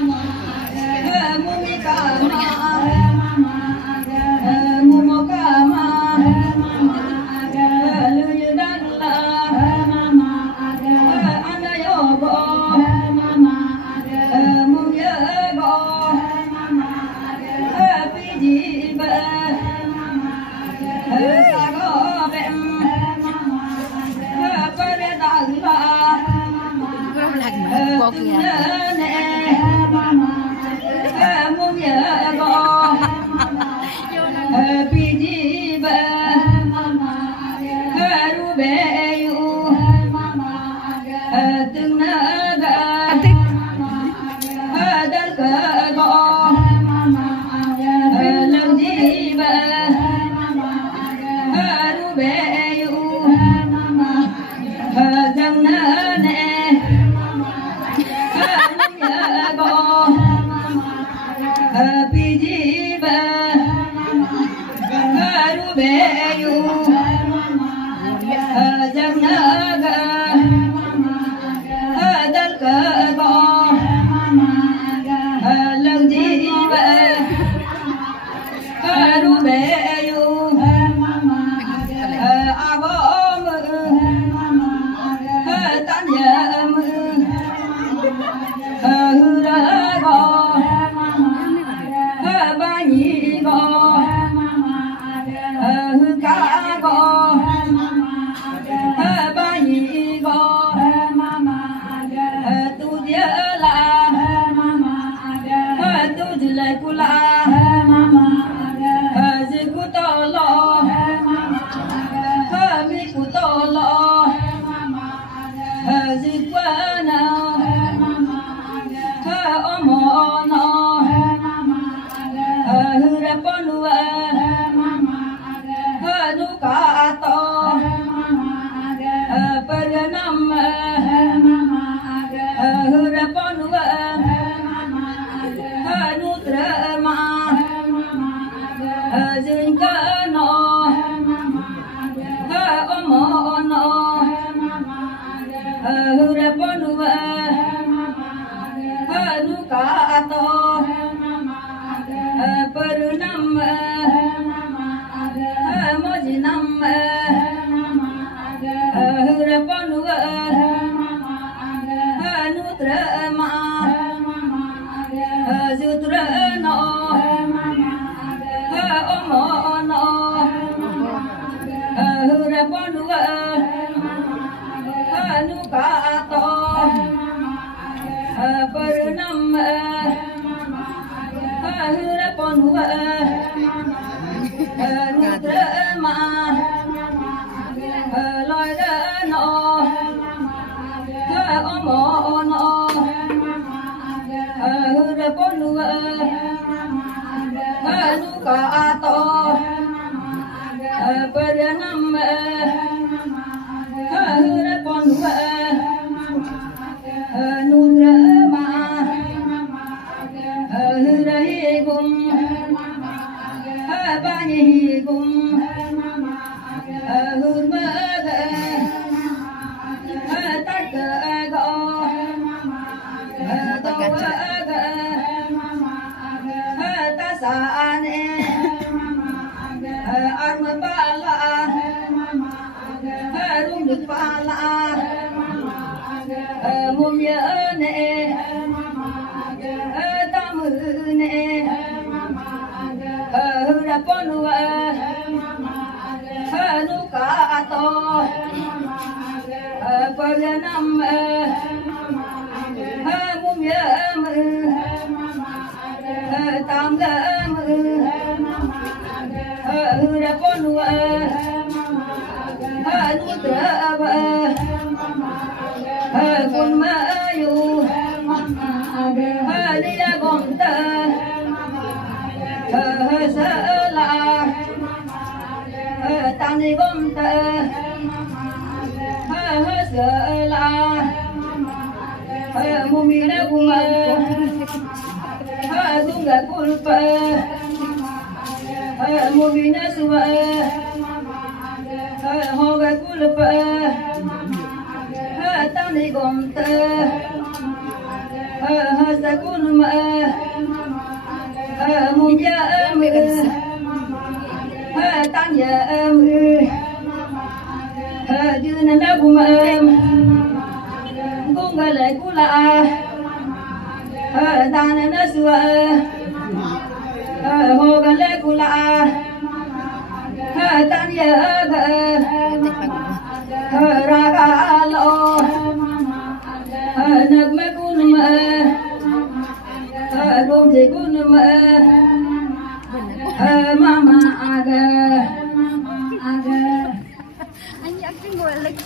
Hãy subscribe cho kênh Ghiền Mì Gõ để không bỏ lỡ con mà mùng giờ mưa tan giờ mưa dư nên đã cùng cũng gọi lại cũng là ta nên nó xưa hồ gần lại cũng là tan giờ ra cả lo nước mấy con mà gồm gì con mà mama aga anh nhắc cái ngồi lịch